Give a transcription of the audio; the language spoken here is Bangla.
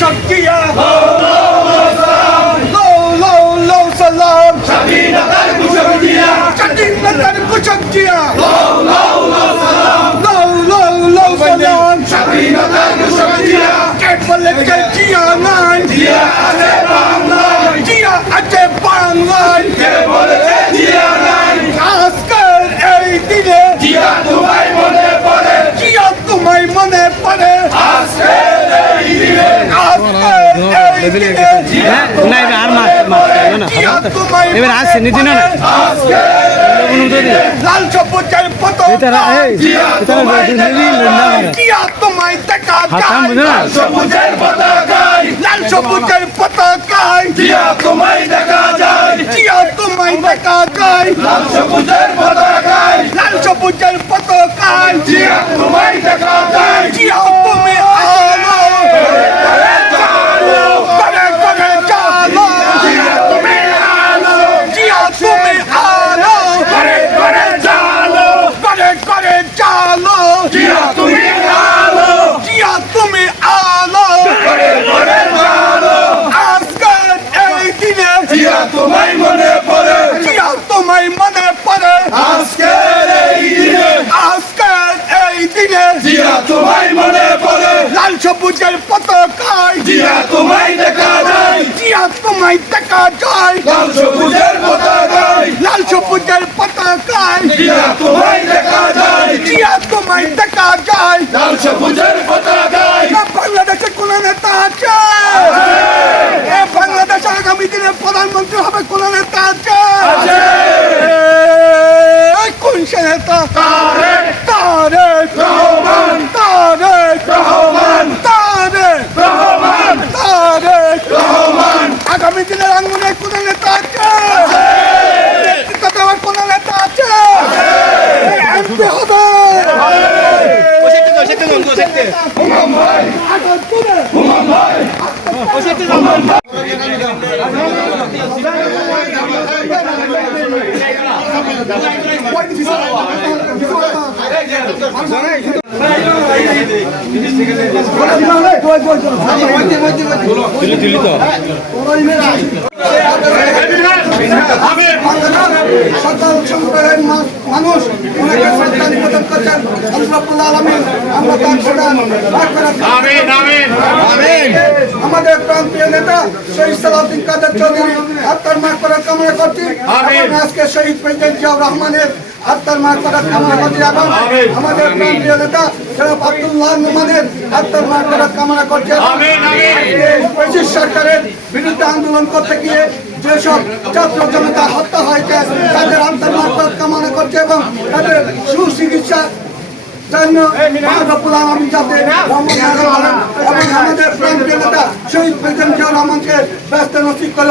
কুশক জিয়া লো সালাম স্বাধীনতার কুশক জিয়া স্বাধীনতার কুশক জিয়া লো সালাম স্বাধীনতার কুশক জিয়া কে বলেছে জিয়া নাই জিয়া আছে বাংলায় জিয়া আছে বাংলায় কে বলেছে জিয়া নাই আজকের এই দিনে জিয়া তোমায় মনে পড়ে জিয়া তোমায় মনে পড়ে আজকের এই দিনে লাল সবুজের পতাকায় জিয়া তোমায় দেখা যায় লাল সবুজের পতাকায় জিয়া তোমায় দেখা যায় জিয়া তোমায় দেখা যায় লাল সবুজের পতাকায় জিয়া তোমায় দেখা যায় জিয়া তুমি আলো তোমায় মনে পড়ে জিয়া তোমায় মনে পড়ে আজকের এই দিনে জিয়া তোমায় মনে পড়ে লাল সবুজের পতাকায় জিয়া তোমায় দেখা যায় জিয়া তোমায় দেখা যায় লাল সবুজের পতাকায় জিয়া তোমায় দেখা যায় জিয়া তোমায় দেখা যায় লাল সবুজের পতাকায় বাংলাদেশের কোন নেতা আছে বাংলাদেশ আগামী দিনে প্রধানমন্ত্রী হবে কোন নেতা আছে কোন সে নেতা তারেক রহমান আগামী দিনের আঙ্গুনে কোন নেতা আছে নেতৃত্ব দেওয়ার কোন নেতা আছে এমপি হবে সকল সম্প্রদায়ের মানুষ ওনাকে শ্রদ্ধা নিবেদন করছেন আল্লাহুল আলামিন আমরা তার প্রদান আমাদের প্রান্তীয় নেতা শহীদ সালাউদ্দিন কাদের চৌধুরী আত্মার মাগফিরাত কামনা করছি আজকে শহীদ প্রেসিডেন্ট জিয়াউর রহমানের আত্মার মাগফিরাত কামনা করছি এবং আমাদের প্রান্তীয় নেতা জনাব আব্দুল্লাহ নোমানের আত্মার মাগফিরাত কামনা করছি ব্রিটিশ সরকারের বিরুদ্ধে আন্দোলন করতে গিয়ে যেসব ছাত্র জনতা হত্যা হয়েছে তাদের আত্মার মাগফিরাত কামনা করছে এবং তাদের সুচিকিৎসা জন্য রব্বুল আলামিন যাতে এবং আমাদের প্রান্তীয় নেতা শহীদ প্রেসিডেন্ট জিয়াউর রহমানকে ব্যস্ত নসিব করল।